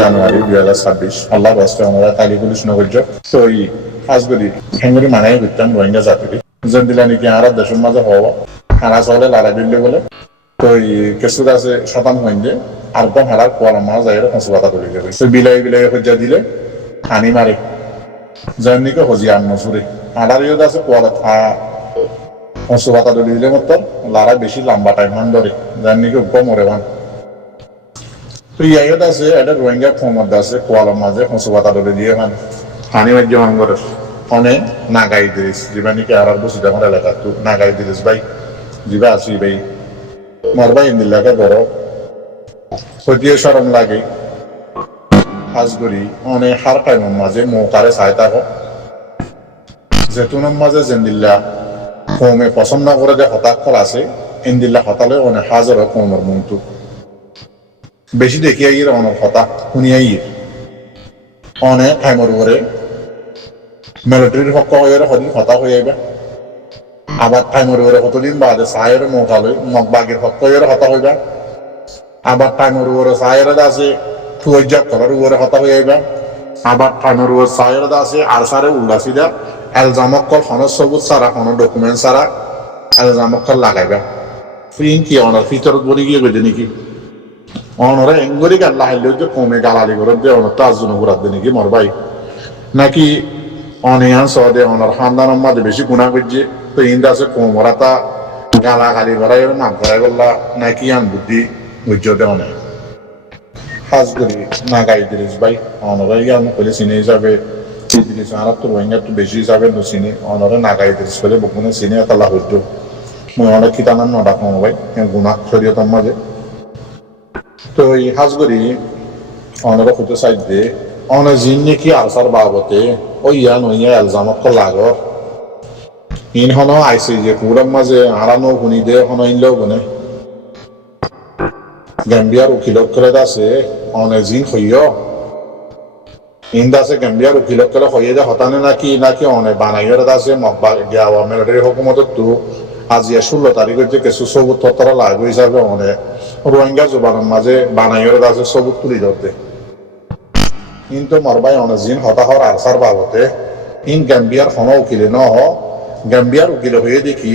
জানুয়ারি 2026 আল্লাহ বাস্তে আমরা কালি পুলিশ নগর্য তো এই আজগুলি হেঙ্গুরি মানাই করতাম রোহিঙ্গা জাতির যেন দিলা নাকি আর দেশের মাঝে হওয়া হারা চলে লারা দিল্লি বলে তো এই কিছু আছে শতান হইন্দে আর তো হারার কোয়ালা মাছ যায় হসবাতা তুলে যাবে তো বিলাই বিলাই হজ্জা দিলে হানি মারে যেন নাকি হজি আর নসুরে হারার ইয়ে আছে কোয়ালা থা হসবাতা তুলে দিলে মতো লারা বেশি লম্বা টাইম মান ধরে যেন নাকি উপর মরে মান তো ইয়াইত আছে এটা রোহিঙ্গা ক্ষমতা আছে কোয়ালার মাঝে হসবাতা তুলে দিয়ে মানে হানি মার্য করে অনেক নাগাই দিরিস যেবা নাকি আর বসে আমার এলাকা তো নাগাই দিরিস ভাই যেবা আসি ভাই মরবা ইন্দিল্লাকে ধরো সত্যিও সরম লাগে হাজ করি অনেক হার টাইমের মাঝে মৌকারে চাই থাকো যেতুনের মাঝে জেন্দিল্লা কমে পছন্দ করে যে হতাক্ষর আছে ইন্দিল্লা হতালে অনেক হাজার কমের মন্তু বেশি দেখিয়া গিয়ে অনেক হতা শুনিয়া গিয়ে অনেক টাইমের উপরে মিলিটারির পক্ষ হয়ে সদিন হতা হয়ে যাবে আবার টাইমের উপরে কতদিন বাদে সাহের মৌকালে মগবাগের পক্ষ হয়ে হতা হইবা আবার টাইমের উপরে সাহের আছে টুয়াইজাত করার উপরে হতা হয়ে যাবে আবার টাইমের উপরে সাহের আছে আর সারে উল্লাসিদা এলজামক্কল হন সবুজ সারা হন ডকুমেন্ট সারা এলজামক্কল লাগাইবা ফিন কি অনার ভিতরত বলি গিয়ে বেঁধে নাকি অনরা এঙ্গরি গাল্লা হাইলেও যে কমে গালালি করে দিয়ে অনর তো আজজন ঘুরাত দে নাকি মর ভাই নাকি অনিয়ান সদে অনার খানদান মাঝে বেশি গুণা করছে তো ইন্দা আছে কোমরা তা গালা গালি করাই নাম করাই বললা নাকি আন বুদ্ধি বুঝ্য দেওয়া নেই হাজ করি নাগাই দিরিস ভাই অনরাই গান করে চিনে হিসাবে দিরিস আর তো রোহিঙ্গা তো বেশি হিসাবে তো চিনি অনরে নাগাই দিরিস করে বকুনে চিনে এটা লাহ্য মই অনেক কিতানার নডা কম ভাই গুণা শরীয়তার মাঝে তো এই হাজ করি অনরা হতে চাই দে অনেক জিন নাকি আলসার বাবতে ওই ইয়ান ওইয়া এলজামত লাগর ইন হনো আইসি যে পুরার মাঝে আরানো শুনি দে হনো ইনলেও গুনে গ্যাম্বিয়ার উকিলত করে আছে অনেক জিন হইয় ইন্দা আছে গ্যাম্বিয়ার উকিলত করে হইয়ে যে হতানে নাকি নাকি অনেক বানাইয়ের আছে মকবা গিয়াওয়া মিলিটারি হুকুমতত তো আজিয়া 16 তারিখের যে কিছু সবুত তত্ত্বরা লাগবে হিসাবে অনেক রোহিঙ্গা জবানের মাঝে বানাইয়ের আছে সবুত তুলি ধরতে কিন্তু মরবাই অনেক জিন হতা হওয়ার আনসার বাবতে ইন গ্যাম্বিয়ার হনো উকিলে ন গ্যাম্বিয়ার উকিলে হয়ে দেখি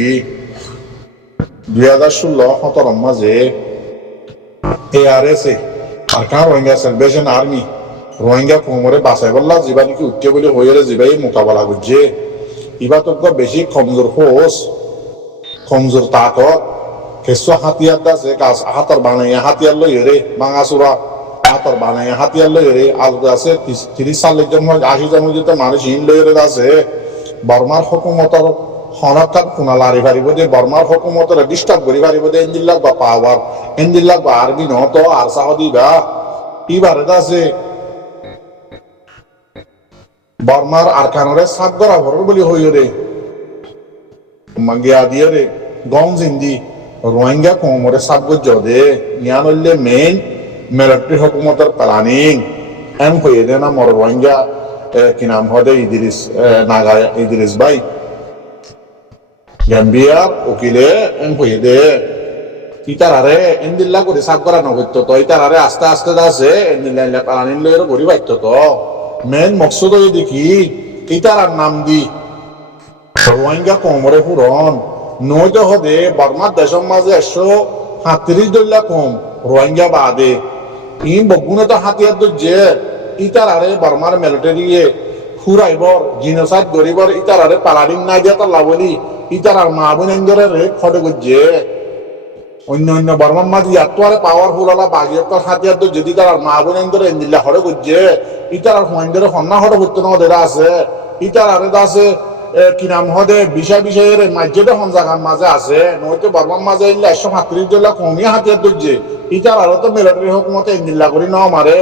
2016-17 মাঝে ARS Arakan Rohingya salvation army Rohingya কোমরে বাঁচাই বললা জিবা নাকি উঠতে বলে হয়ে জিবাই মোকাবেলা করছে ইবা তো বেশি কমজোর ফোর্স কমজোর তাকত কেসো হাতিয়ার দাসে গাছ হাতর বানাইয়া হাতিয়ার লই রে বাঙাসুরা হাতর বানাইয়া হাতিয়ার লই রে আলগা আছে 30-40 জন 80 জন মধ্যে মানুষ হিন লই রে আছে বর্মার হুকুমতর হনকাত কোনা লারি পারিব যে বর্মার হুকুমতর ডিস্টার্ব করি পারিব যে ইন্দিল্লাহ বা পাওয়ার ইন্দিল্লাহ বা আরবি নত আর সাউদি বা ইবারে আছে বর্মার আরকানরে সাত গরা ভর বলি হইও রে মাগিয়া দিয়ে রে গঞ্জ ইন্দি রোহিঙ্গা কোমরে সাত গজ দে ইয়ান হইলে মেইন মিলিটারি হুকুমতের প্ল্যানিং এম হইয়ে দে না মর রোহিঙ্গা কি নাম হদে নাগা ইদ্রিস ভাই গ্যাম্বিয়া উকিলে এম হইয়ে দে ইতারারে ইন্দিল্লা করে সাত করা নগত্য তো ইতারারে আস্তে আস্তে আছে ইন্দিল্লা প্ল্যানিং লইর গরি বাইত্য তো মেন মকসুদ হয়ে দেখি ইতারার নাম দি রোহিঙ্গা কোমরে পুরন নয়তো হদে বর্মার দেশের মাঝে 137 দল্লা কম রোহিঙ্গা বাদে ইন বগুনে তো হাতিয়ার যে ইতারারে বর্মার মিলিটারি ফুরাইবর জিনোসাইড গরিবর ইতারারে পালাডিং না দিয়া তো লাভলি ইতারার মা বোন এঙ্গরে রে খড়ে গজে অন্য অন্য বর্মার মাঝে এতরে পাওয়ারফুল হলা বাগিয়তর হাতিয়ার যদি তারার মা বোন এঙ্গরে এন্দিল্লা খড়ে গজে ইতারার হইন্দরে হন্না খড়ে করতে না ওদের আছে ইতারারে আছে কি নাম হদে বিষয়ের মাঝে হন জায়গার মাঝে আছে নয়তো বর্মার মাঝে 137 জন কমিয়ে হাতিয়ার ধরছে ইটার আরো তো মিলিটারি হুকুমতে ইন্দিল্লা করি ন মারে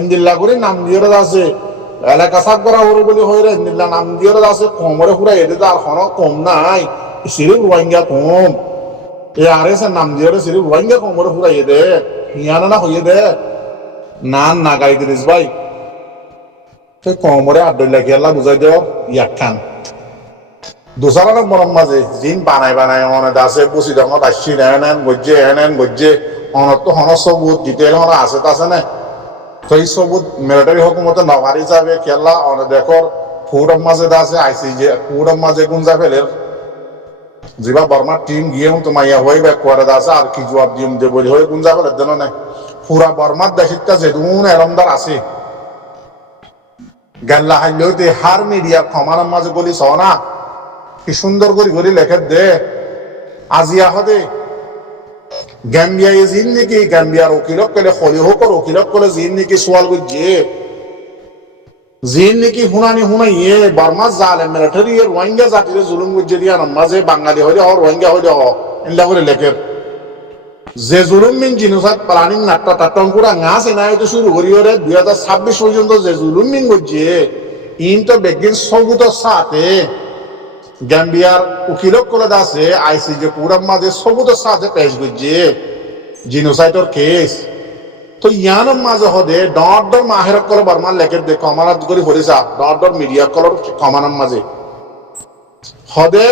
ইন্দিল্লা করি নাম দিয়ে আছে এলাকা সাফ করা হলো বলে হয়ে ইন্দিল্লা নাম দিয়ে আছে কমরে পুরা এদের আর হন কম নাই সিরিফ রোহিঙ্গা কম ARS নাম দিয়ে সিরিফ রোহিঙ্গা কমরে পুরা দে হিয়ানা না হইয়ে দে নান নাগাই দিরিস ভাই তো কমরে আব্দুল্লাহ খেলা বুঝাই দেও ইয়াকান দোসারা নম্বরের মাঝে জিন বানাই অনেক আছে বসি যখন আসছি এনেন গজ্জে অনত হন সবুত ডিটেল হন আছে তা আছে না তো এই সবুত মিলিটারি হুকুমতে নভারি যাবে কেলা অনেক দেখর ফুডম মাঝে আছে আইসি যে ফুডম মাঝে গুঞ্জা ফেলের যেবা বর্মার টিম গিয়ে তো মাইয়া হয়ে ব্যাক করে আছে আর কি জবাব দিম দে বলি হয়ে গুঞ্জা ফেলের দেন নাই পুরা বর্মার দেশিটা যেদুন এরমদার আছে গাল্লা হাইলেতে হার মিডিয়া ক্ষমার মাঝে বলি সনা কি সুন্দর করে ঘুরি লেখে দে আজিয়া হদে গ্যাম্বিয়া জিন নাকি গ্যাম্বিয়ার ওকিলক কলে খলি হোক ওকিলক কলে জিন নাকি সোয়াল গুজে জিন নাকি হুনানি হুনাইয়ে বর্মা জালে মিলিটারি রোহিঙ্গা জাতির জুলুম গুজে দিয়া মাঝে বাঙালি হইলে হ রোহিঙ্গা হইলে হ ইল্লা করে লেখের যে জুলুম মিন জিনুসাত প্লানিং নাট্টা টাট্টংকুরা গাছ এনায়তে শুরু করি ওরে 2026 পর্যন্ত যে জুলুম মিন গুজে ইন তো বেগিন সবুত সাথে গ্যাম্বিয়ার উকিলক করে দাসে আইসিজে পুরা মাঝে সবুত সাথে পেশ গুজে জিনোসাইটর কেস তো ইয়ানোর মাঝে হদে ডর ডর মাহের করে বর্মার লেখের দে কমানাত করে হরিসা ডর ডর মিডিয়া কলর কমানার মাঝে হদে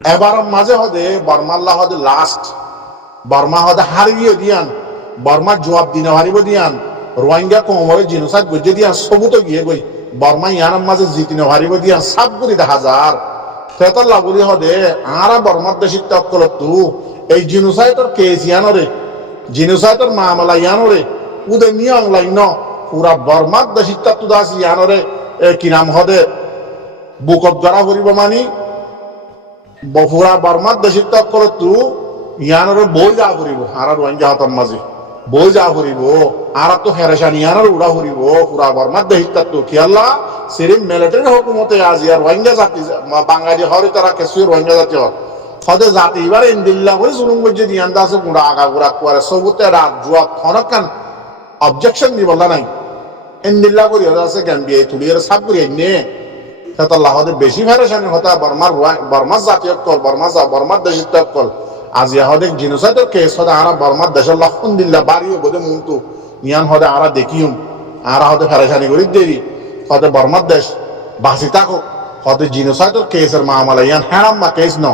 এবার মাঝে হদে বর্মাল্লা হদে লাস্ট বর্মা হদে হারিয়ে দিয়ান বর্মার জবাব দিনে হারিব দিয়ান রোহিঙ্গা কোমরে জিনোসাইট গুজে দিয়ান সবুত গিয়ে গই বর্মা ইয়ানোর মাঝে জিতিনে হারিব দিয়ান সাব করি 10,000 তেতর লাগুরি হদে আরা বর্মার দেশির তক্কল তু এই জিনোসাইটর কেস ইয়ানরে জিনোসাইটর মামলা ইয়ানরে উদে নিয়ং লাইন পুরা বর্মার দেশির তত্ত্ব দাস ইয়ানরে কি নাম হদে বুকত গড়া করিব মানি পুরা বর্মার দেশির তক্কল তু ইয়ানরে বই যা করিব আরা রোহিঙ্গা হতম মাঝে বই যা করিব আর তো হেরেশান ইয়ানর উড়া করিব পুরা বর্মার দেশির তত্ত্ব খেয়াল্লা সিরিম মিলিটারি হুকুমতে আজ ইয়ার রোহিঙ্গা জাতি বাঙালি হরে তারা কেসুই রোহিঙ্গা জাতি হর হদে জাতি এবার ইন্দিল্লা করে জুলুম করছে দিয়ান্দা আছে গুড়া আগা গুড়া করে সবুতে রাত জুয়া থনকান অবজেকশন দি বললা নাই ইন্দিল্লা করি আছে গ্যাম্বিয়া তুলিয়ে সাব করি নে তাল্লাহ হদে বেশি ফেরেশানি হতা বর্মার জাতীয় কল বর্মার দেশিত কল আজ ইয়া হদে জিনোসাইডর কেস হদে আরা বর্মার দেশের লক্ষণ দিল্লা বাড়িও বোধে মুন্তু ইয়ান হদে আরা দেখিউম আরা হদে ফেরেশানি করি দেরি হদে বর্মার দেশ বাঁচি থাকো হদে জিনোসাইডর কেসের মামলা ইয়ান হেরাম্মা কেস ন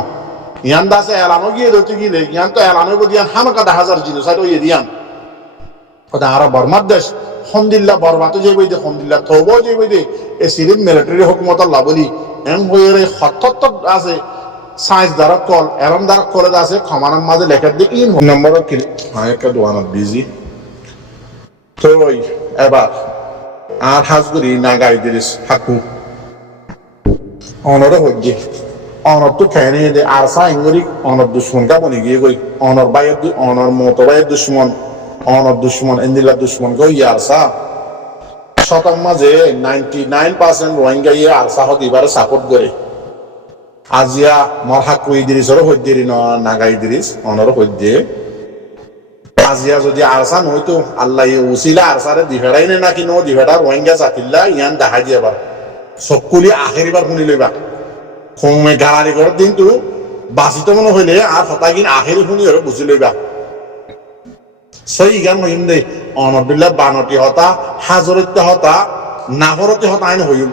ইয়ান দাসে এলানো গিয়ে ধরতে গিলে ইয়ান তো এলানো দিয়ান হামাকা 10,000 জিনোসাইড হইয়ে দিয়ান হদে আরা বর্মার দেশ হন্দিল্লা বর্মাতো যে বই দে হন্দিল্লা থবো যে বই দে এ সিরিম মিলিটারি হুকুমত লাবলি এম হইরে হত্তত আছে সাইন্স দ্বারা কল এরম দ্বারা কলে আছে ক্ষমানার মাঝে লেখার দিয়ে ইন নম্বর ক্লিক হ্যাঁ একটা দোয়ানত বিজি তো এবার আর হাজগুড়ি না গাই দিলিস হাকু অনরে হজ্জে অনর তো খেয়ে নিয়ে দে আর সা ইঙ্গরি অনর দুশ্মন কা বনি গিয়ে গই অনর বাইয়ের অনর মতো বাইয়ের দুশ্মন অনর দুশ্মন ইন্দিল্লা দুশ্মন গই আর সা শতক মাঝে 99% রোহিঙ্গা ইয়ে আর সা হতে এবারে সাপোর্ট করে আজিয়া মর হাকু ইদ্রিসরও হজ্জে না গাই দিলিস অনর হজ্জে আজিয়া যদি আরসা নইতো আল্লাহ উসিলা আরসারে দিভেড়াই নে নাকি নো দিভেড়া রোহিঙ্গা জাতিল্লা ইয়ান দেখা দিয়ে এবার সকলি আখেরিবার শুনি লইবা কমে গাড়ারি করার দিনটো বাঁচিত মনে হইলে আর হতা কিন আখেরি শুনি হলে বুঝি লইবা সই গান হইম দে অনবিল্লা বানতি হতা হাজরতে হতা নাহরতে হতা আইন হইম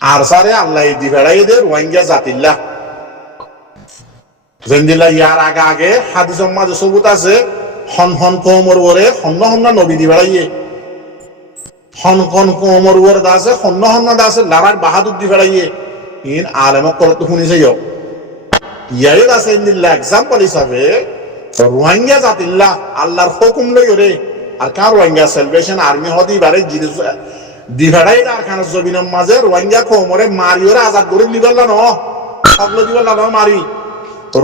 আরসারে আল্লাহ দিভেড়াই দে রোহিঙ্গা জাতিল্লা জেন্দিল্লা ইয়ার আগে আগে হাদিসের মাঝে সবুত আছে হন হন কোমর ওরে হন্ন হন্না নবী দি বেড়াইয়ে হন হন কোমর ওরে দাসে হন্ন হন্না দাসে লারার বাহাদুর দি বেড়াইয়ে ইন আলেমক করে তো শুনিছে ইয়ারে দাসে ইন্দিল্লা এক্সাম্পল হিসাবে রোহিঙ্গা জাতিল্লা আল্লাহর হুকুম লই ওরে আর কার রোহিঙ্গা সেলিব্রেশন আর্মি হদি বারে জিনিস দি বেড়াই আর খান জমিনের মাঝে রোহিঙ্গা কোমরে মারি ওরে আজাদ করে নিবেলা ন সকল দিবেলা ন মারি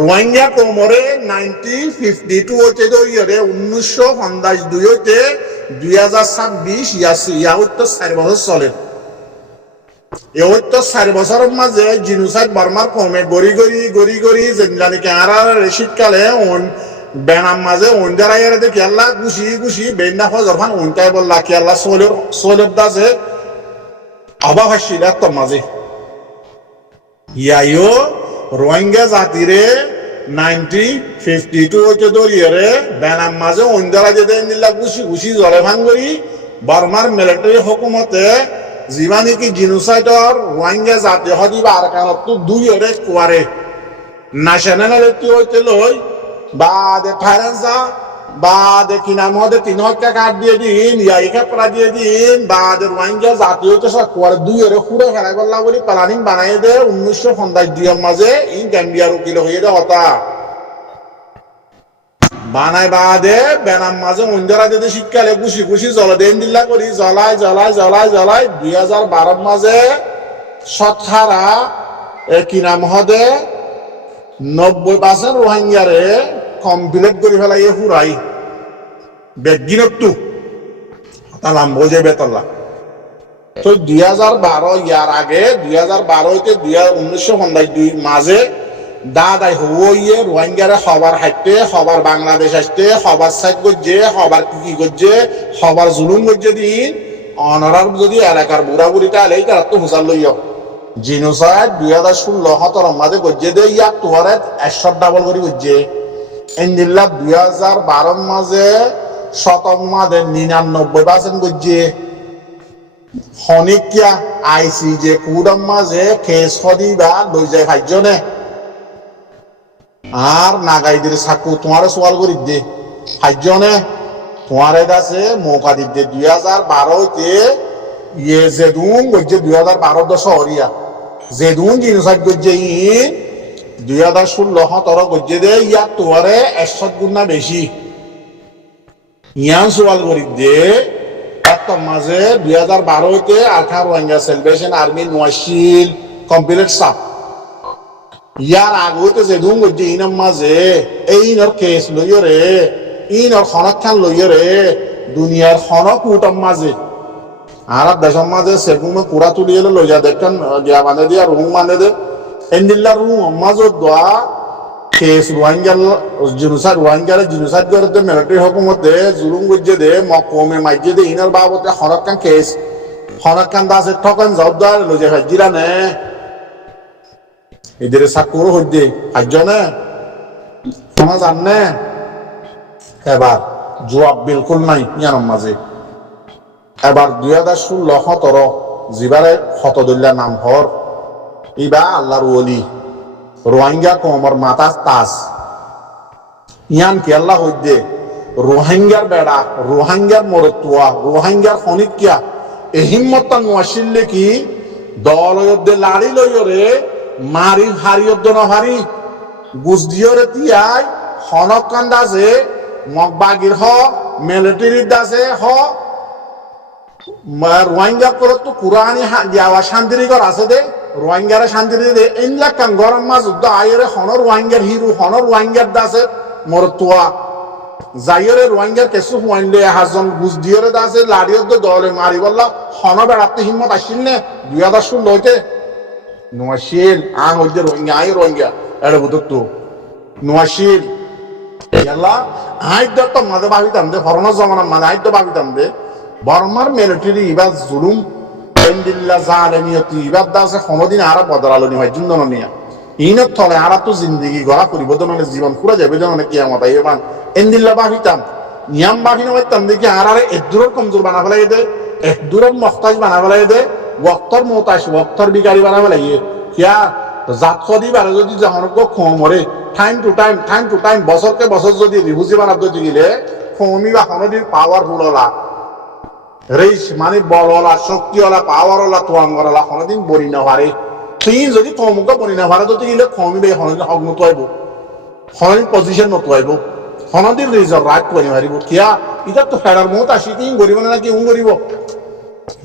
রোহিঙ্গা কোমরে 1952 হইতে ধরে 1952 হইতে 2026 ইয়া হইতো 4 বছর চলে এ হইতো 4 বছরের মাঝে জিনোসাইড বর্মার কমে গড়ি গড়ি জেনলানি কারা শীতকালে বেনাম মাঝে ওন্দারাইরে দেখি আল্লাহ গুছি বেন্না ফজর খান ওন্টাই বললা কি আল্লাহ সোলের দাসে অভাব হাসিল এত মাঝে ইয়াইও রোহিঙ্গা জাতিরে 1952 হইতে ধরিয়ে বেনাম মাঝে ওন্দারা যেতে নিলা গুছি জলে ভাঙ্গরি বর্মার মিলিটারি হুকুমতে জীবানি কি জিনোসাইডর রোহিঙ্গা জাতি হদিবা আর কারণত দুই ওরে কোয়ারে ন্যাশনালিটি হইতে লই বা দে ফারেন্সা বাদে কিনা মধ্যে 3 কাঠ দিয়ে দিন ইয়াই খেপড়া দিয়ে দিন বাদে রোহিঙ্গা জাতীয় তো সব কোয়ার দুই এর পুরো ফেরা করলা বলি প্ল্যানিং বানাই দে 1952 মাঝে ইন ক্যাম্বিয়ার উকিল হয়ে দে হতা বানাই বাদে বেনাম মাঝে মঞ্জরা যদি শীতকালে খুশি খুশি জলদেন দিল্লা করি জ্বলাই 2012 মাঝে শতকরা কিনা মহদে 90% রোহিঙ্গারে কমপ্লিট করে ফেলাই হুরাই বেগিনতু তালাম বোঝে বেতলা তো 2012 ইয়ার আগে 2012 তে 1952 মাঝে দাদাই হইয়ে রোহিঙ্গারে খবর হাইতে খবর বাংলাদেশ আসতে খবর সাইড করছে খবর কি করছে খবর জুলুম করছে দিন অনারার যদি এলাকার বুড়া বুড়িটা এলেই তারা তো হুসার লইয় জিনোসাইড 2016-17 মাঝে করছে দে ইয়ার তোয়ারে 100 ডাবল করে করছে ইন্দিল্লা 2012 মাঝে শতক মাঝে 99% করছে হনিকিয়া আইসি যে কুড়াম মাঝে কেস হদি বা লই যায় ভাইজনে আর নাগাইদের সাকু তোমার সোয়াল করি দে ভাইজনে তোমার আছে মৌকা দিতে 2012 তে ইয়ে জেদুন করছে 2012 দশহরিয়া জেদুন জিনিস করছে ই 2016-17 করছে দে ইয়ার তোয়ারে 100 গুণ না বেশি ইয়ান সোয়াল করি দে এত মাঝে 2012 তে 18 রোহিঙ্গা সেলিব্রেশন আর্মি নোয়াশিল কমপ্লিট সাপ ইয়ার আগে তো জেদুন করছে ইনার মাঝে এইনর কেস লইয় রে ইনর খনক খান লইয় রে দুনিয়ার খনক উঠম মাঝে আর দেশের মাঝে সেগুমে কুড়া তুলিয়ে লই যা দেখেন গিয়া বাঁধে দিয়ে রুম বাঁধে দে এন্ডিল্লা রুম মাঝত দোয়া কেস রোহিঙ্গারে জিনোসাইড করে দে মিলিটারি হুকুমতে জুলুম করছে দে মকমে মাইজে দে ইনার বাবতে খনকান কেস খনকান দাসে ঠকান জবদার লই যা হাজিরা নে এদের সাকুর হইতে আজনে শোনা জানে এবার জবাব বিলকুল নাই ইয়ানোর মাঝে এবার 2016-17 জিবারে হতদুল্লা নাম হর ইবা আল্লাহর ওলি রোহিঙ্গা কমর মাথা তাস ইয়ান কি আল্লাহ হইতে রোহিঙ্গার বেড়া রোহিঙ্গার মরতুয়া রোহিঙ্গার খনিকিয়া এই হিম্মত নোয়াশিল্লে কি দল হইতে লাড়ি লইরে মারি হারিয়দ্দ নহারি গুজদিয়রে তিয়াই হনকান দাসে মগবাগির হ মিলিটারির দাসে হ রোহিঙ্গা করে তো কুরআনি যাওয়া শান্তিরিগর আছে দে রোহিঙ্গারে শান্তি দে ইনলা কান গরম মাছ যুদ্ধ আইরে হনর রোহিঙ্গার হিরু হনর রোহিঙ্গার দাসে মরতুয়া যাইরে রোহিঙ্গার কেসু হুয়াইলে হাজন গুজদিয়রে দাসে লাড়িয়দ্দ দলে মারি বললা হন বেড়াতে হিম্মত আসিল নে 2016 তে নোয়াশিল আং হইতে রোহিঙ্গা আই রোহিঙ্গা এড়ে বুঝতো নোয়াশিল ইয়াল্লা আইদ তো মাঝে ভাবিতাম দে ফরনা জমানা মানে আইদ ভাবিতাম দে বর্মার মিলিটারি ইবা জুলুম এন্দিল্লা জালেমিয়তি ইবা দাসে কোনদিন আর বদলালনি হয় জিন্দন নিয়া ইনত থলে আর তো জিন্দেগি গড়া পরিবর্তনের জীবন পুরা যাবে জননে কিয়ামত আইবান এন্দিল্লা ভাবিতাম নিয়াম ভাবি নয়তাম দেখি আর একদূর কমজোর বানা ফেলাই দে একদূর মুহতাজ বানা ফেলাই দে ওয়াক্তর মুহতাজ ওয়াক্তর বিকারি বানা ফেলাই কিয়া জাত খদি বারে যদি জাহনক খমরে টাইম টু টাইম বছরকে বছর যদি রিফিউজি বানা দতে গিলে খমি বা কোনদিন পাওয়ারফুল হলা রেস মানে বলওয়ালা শক্তিওয়ালা পাওয়ারওয়ালা তোয়াঙ্গরওয়ালা কোনদিন বলি না পারে তুই যদি কমকে বলি না পারে দতে গিলে খমি বে কোনদিন হক নতুয়াইব কোনদিন পজিশন নতুয়াইব কোনদিন রিজার্ভ রাইট করে মারিব কিয়া এটা তো ফেরার মত আসি কি গরিব না কি গরিব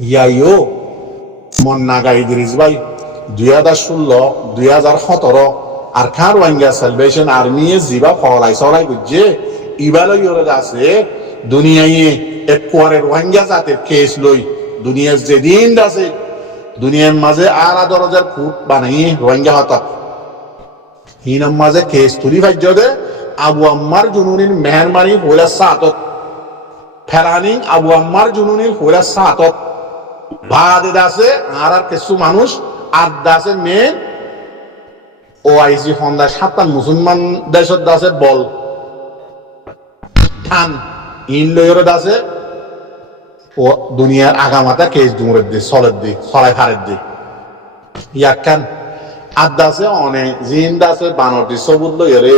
ইয়াইও মন নাগাই দিরিস ভাই 2016-2017 আর খান রোহিঙ্গা সেলিব্রেশন আর্মি জিবা ফলাই সরাই বুঝছে ইবালো ইরে আছে দুনিয়ায় এক কোয়ারে রোহিঙ্গা জাতের কেস লই দুনিয়ার যেদিন আছে দুনিয়ার মাঝে আর দরজার ফুট বানাই রোহিঙ্গা হতা হিনার মাঝে কেস তুলি ভাজ্য দে আবু আম্মার জুনুনির মেহরবানি হইলা সাতত ফেরানি আবু আম্মার জুনুনির হইলা সাতত বাদে দাসে আর কিছু মানুষ আর দাসে মেন ওআইসি ফন্দা 7 মুসলমান দেশত দাসে বল ঠান ইন লয়র দাসে ও দুনিয়ার আগামাতা কেস দুমরে দে সলেদ দে সলাই ফারেদ দে ইয়াকান আদাসে অনে জিন দাসে বানর দি সবুত লয়রে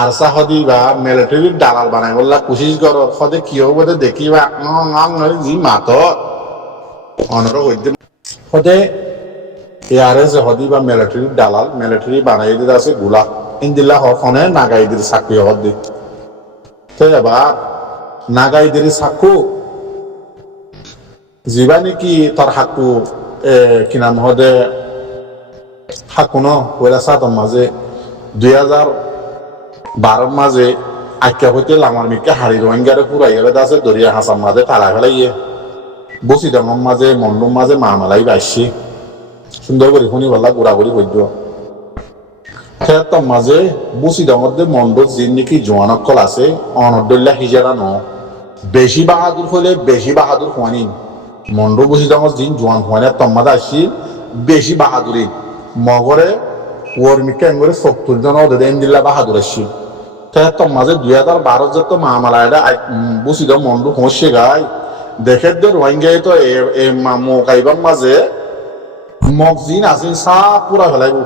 আরসা হদি বা মিলিটারি দালাল বানাই বললা কোশিশ করো সদে কি হবো দেখিবা জি মাত অনর হইতে সদে ইয়ারে যে হদি বা মিলিটারি দালাল মিলিটারি বানাই দিতে আছে গুলা ইন্দিল্লা হনে নাগাইদের চাকরি হদি তো এবার নাগাইদের চাকু যিবা নেকি তার হাকু কি নাম হদে হাকু ন ওইলা সাতর মাঝে 2012 মাঝে আখ্যা হইতে লামার মিকে হাড়ি রোহিঙ্গারে পুরাই এলে আছে দরিয়া হাসান মাঝে তালা ফেলাইয়ে বসি ডাঙর মাঝে মন্ডম মাঝে মামালাই বাইসি সুন্দর করে শুনি বললা ঘোরাঘুরি করল মাঝে বসি ডাঙর মন্ডল যিন নাকি জোয়ানকল আছে অনদল্লা হিজারা ন বেশি বাহাদুর হলে বেশি বাহাদুর হওয়ানি মন্ডল বসি ডাঙর যিন জোয়ান হওয়ানি তম্মাদা আসি বেশি বাহাদুরি মগরে ওর মিকে এঙ্গরে 70 জন ওদের দিল্লা বাহাদুর আসি মাঝে 2012 যে তো মামালাইডা বসি দাও মন্ডল হসে গায় দেখে দে রোহিঙ্গাই তো মোকাইবার মাঝে মগজিন আসিন সাপ পুরা ফেলাইব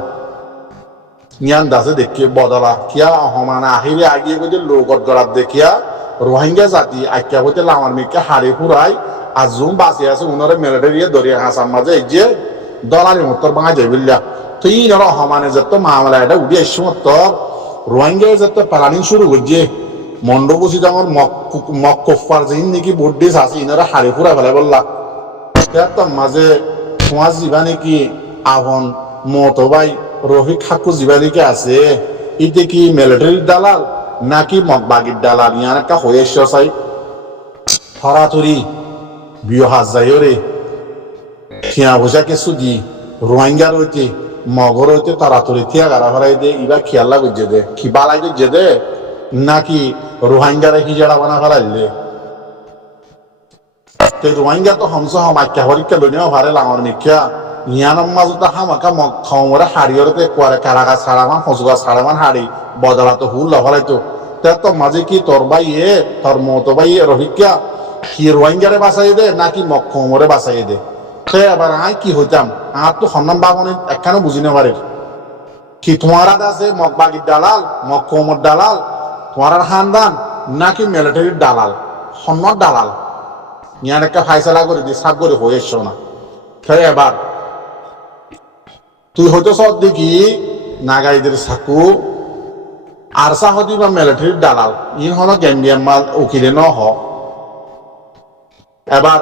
নিয়ান দাসে দেখিয়ে বদলা কিয়া হমানা আহিরে আগিয়ে গিয়ে লোকত গড়াত দেখিয়া রোহিঙ্গা জাতি আখ্যা হইতে লামার মিকে হাড়ি ফুরাই আজুম বাঁচি আছে উনারে মিলিটারি দরিয়া হাসান মাঝে এই যে দলালি মত্তর ভাঙা যাই বললা তো ই নর হমানে যত মামলা এটা উঠে আসছে মত্তর রোহিঙ্গা যত প্লানিং শুরু করছে মন্ডল বসি আমার মক্কফার যে নাকি বুদ্ধিস আছে ইনারা হাড়ি ফুরা ফেলে বললা মাঝে তোমার জীবা নাকি আহন মত ভাই রফিক হাকু জীবা নাকি আছে ইতে কি মিলিটারির দালাল নাকি মগবাগির দালাল ইয়ান একটা হয়ে এসছে চাই থরাথরি বিয় হাত যাই রে থিয়া বোঝা কিছু দি রোহিঙ্গা রয়েছে মগর হইতে তাড়াতাড়ি থিয়া গাড়া ফেলাই দে ইবা খেয়াল্লা করছে দে কি বালাই করছে দে নাকি রোহিঙ্গারে হিজাড়া বানা ফেলাই দে রোহিঙ্গা তো হমস হম আখ্যা হরিকা লইনেও ভারে লাঙর মিখ্যা নিয়ানম মাজতে হামাকা মগ খাওয়ারে হাড়িয়রতে কোয়ারে কারাগা ছাড়ামান হসুগা ছাড়ামান হাড়ি বদলা তো হুল লফালাইতো তো মাঝে কি তোর ভাই তোর মত ভাই রহিকা কি রোহিঙ্গারে বাঁচাই দে নাকি মগ খাওয়ারে বাঁচাই দে এবার আই কি হইতাম আর তো সন্নাম বাবনে একখানে বুঝি না পারে কি তোমার আছে মগবাগির দালাল মক্কমর দালাল তোমার খানদান নাকি মিলিটারির দালাল সন্ন্যর দালাল ইয়ার একটা ফাইসলা করে দিয়ে সাপ করে হয়ে এসছো না এবার তুই হয়তো সব দেখি নাগাইদের সাকু আরসা হদি বা মিলিটারির দালাল ইন হলো গ্যাম্বিয়ান মাল উকিলে ন হ এবার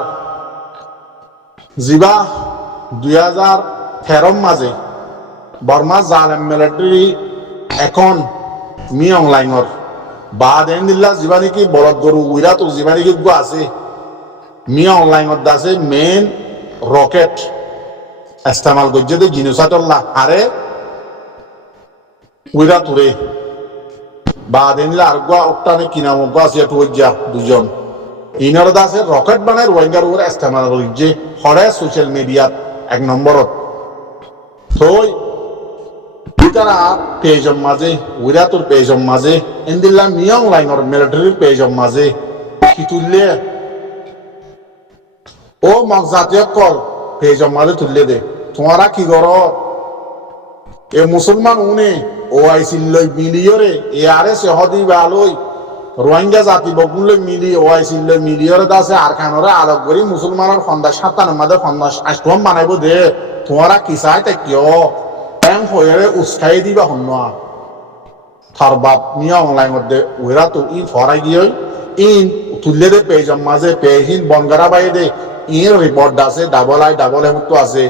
জিবা 2013 মাঝে বর্মা জালেম মিলিটারি এখন মি অনলাইনর বাদ এন দিল্লা জিবা নাকি বলদ গরু উইরা তো জিবা নাকি আছে মি অনলাইনত আছে মেন রকেট ইস্তেমাল করছে দে জিনিসাতল্লাহ আরে উইরা তুরে বাদ এন দিল্লা আর গোয়া ওটানে কিনা মগ্গা আছে একটু যা দুজন ইনার দাসে রকেট বানায় রোহিঙ্গার উপরে ইস্তেমাল করছে হরে সোশ্যাল মিডিয়াত এক নম্বরত থই তারা পেজম মাঝে উইরাতুর পেজম মাঝে ইন্দিল্লা মিয়ং লাইনর মিলিটারির পেজম মাঝে কি তুললে ও মগ জাতীয় কল পেজম মাঝে তুললে দে তোমারা কি করো এ মুসলমান উনে ও আইসিল লই মিলিয়রে এ আরে সহদি বালই রোহিঙ্গা জাতি বকুলে মিলি ও আইসিল মিলিয়রে দাসে আর খানরে আলোক করি মুসলমানের খন্দা 57 মাদে খন্দা আষ্টম বানাইবো দে তোমারা কি চাই তা কিয় এম হয়ে উৎসাহ দিবা হন্য থার বাপ নিয়ে অনলাইন মধ্যে ওরা তো ই ফরাই গিয়ে ইন তুললে দে পেজম মাঝে পেহিন বনগারা বাই দে ইন রিপোর্ট আছে ডাবল আই ডাবল এম তো আছে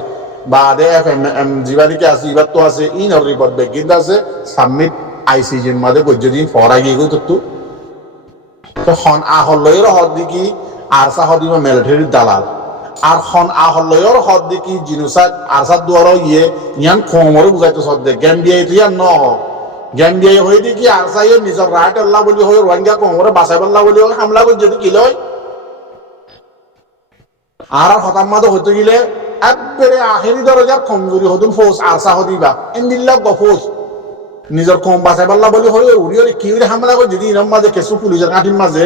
বা দে এফ এম জীবানিকে আছে ইবার তো আছে ইন রিপোর্ট বেগিন আছে সাবমিট আইসিজির মাঝে গজ্জদিন ফরাই গিয়ে গই তো খন আহলয়ের হদ দিকি আরসা হদিমা মিলিটারির দালাল আর খন আহলয়ের হদ দিকি জিনুসাদ আরসাদ দুয়ার ইয়ে ইয়ান খমরে বুঝাইতে সদ্দে গ্যাম্বিয়াই তো ইয়ান ন গ্যাম্বিয়াই হয়ে দেখি আরসাইয়ে নিজের রাইট আল্লাহ বলি হয়ে রোহিঙ্গা খমরে বাঁচাই আল্লাহ বলি হয়ে হামলা করে যদি কি লয় আর হতাম্মাদ হইতে গেলে একবারে আখেরি দরজার কমজোরি হতুন ফৌজ আরসা হদিবা এন্দিল্লাহ গফৌজ নিজের কম বাঁচাই পারলা বলে হয়ে উড়ি হলে কি হামলা করে যদি ইনম মাঝে কেসু পুলিশের কাঠির মাঝে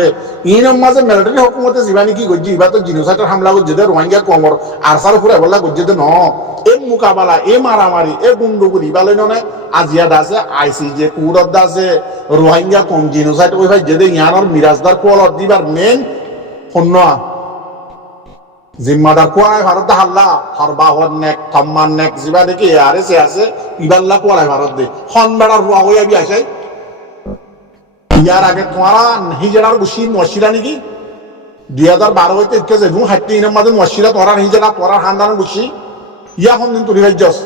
ইনম মাঝে মিলিটারি হুকুমতে জীবানি কি করছি এবার তো জিনোসাইটের হামলা করছে দে রোহিঙ্গা কমর আরসার ফুরে বললা করছে দে ন এ মোকাবেলা এ মারামারি এ গুন্ডুগুলি বালে ননে আজিয়া দাসে আইসিজে কুরত দাসে রোহিঙ্গা কম জিনোসাইট ওই ভাই যেদে ইয়ানোর মিরাজদার কোয়ালত দিবার মেন হন্য জিম্মাদার কোয়ায় ভারত হাল্লা হরবাহর নেক থম্মান নেক জিবা দেখি আরে সে আছে ইবাল্লা কোয়ায় ভারত দে হন বেড়ার হুয়া হইয়া বি আসাই ইয়ার আগে তোমারা হিজড়ার বসি মসিরা নাকি 2012 হইতে ইকে যে হুম হাঁটতে ইনার মাঝে মসিরা তোরার হিজড়া তোরার হান্দানের বসি ইয়া হন দিন তুলি ভাইজস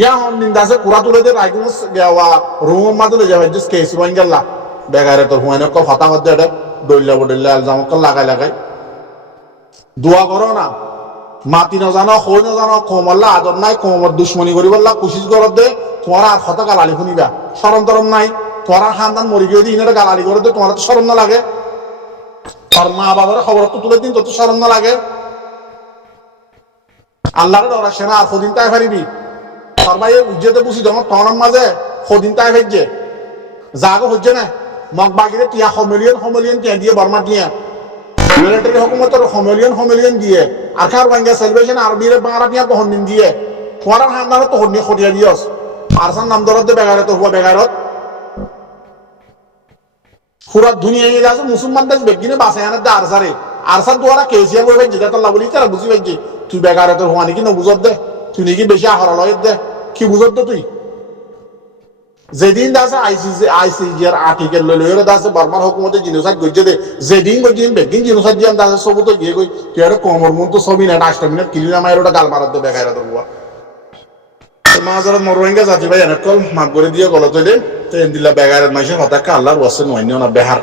ইয়া হন দিন দাসে কুড়া তুলে দে রাইগুমস গেওয়া রুম মাঝে লই যাবে জাস্ট কেস ওয়াইন গেল্লা বেগারে তোর হুয়াইন কল হতা মধ্যে এটা দইল্লা বডইল্লা আলজাম কল লাগাই লাগাই দোয়া করো না মাতি না জানো হই না জানো কোমল্লা আদর নাই কোমর দুশ্মনী করি বললা কুশিস করত দে তোমার আর হতা গালালি শুনিবা শরম তরম নাই তোমার খানদান মরি গিয়ে দিন এটা গালালি করে দে তোমার তো শরম না লাগে তোর মা বাবার খবর তো তুলে দিন তোর তো শরম না লাগে আল্লাহর ডরা সেনা আর সদিন তাই পারিবি তোর ভাই উজ্জেতে বুঝি যখন তখন মাঝে সদিন তাই ফেলছে জাগো হচ্ছে না মগ বাগিরে টিয়া সমলিয়ন টিয়া দিয়ে বর্মা টিয়া মিলিটারি হুকুমতের সমলিয়ন দিয়ে আর খার বাঙ্গা সেলিব্রেশন আরবির বাংলা টিয়া তখন দিন দিয়ে তোমার হান্দারে তখন নিয়ে খটিয়া দিয়স আরসান নাম দরদ দে বেগারে তো হুয়া বেগারত পুরা দুনিয়া নিয়ে আছে মুসলমান দেশ বেগিনে বাসায় আনার দে আরসার তোরা কেসিয়া বই ভাই যেটা তোলা বলি তারা বুঝি ভাই তুই বেগারে তোর হুয়া নাকি ন বুঝত দে তুই নাকি বেশি আহর লয়ের দে কি বুঝত দে তুই যেদিন দাসে আইসিজি এর আর্টিকেল লইরে দাসে বর্মার হুকুমতে জিনোসাইড গজ্জে দে যেদিন গজ্জিন বেগিন জিনোসাইড দিয়ান দাসে সব তো গিয়ে গই তুই আর কমর মন তো ছবি না 8 মিনিট কিলিনা মায়ের ওটা গাল মারাত দে বেগারে তোর হুয়া মাঝারত মরোহিঙ্গা জাতি ভাই এনে কল মাপ করে দিয়ে গলত দে তো এন্দিলা বেগারের মাইসে হতাকা আল্লাহর ওয়াসে নয় না বেহার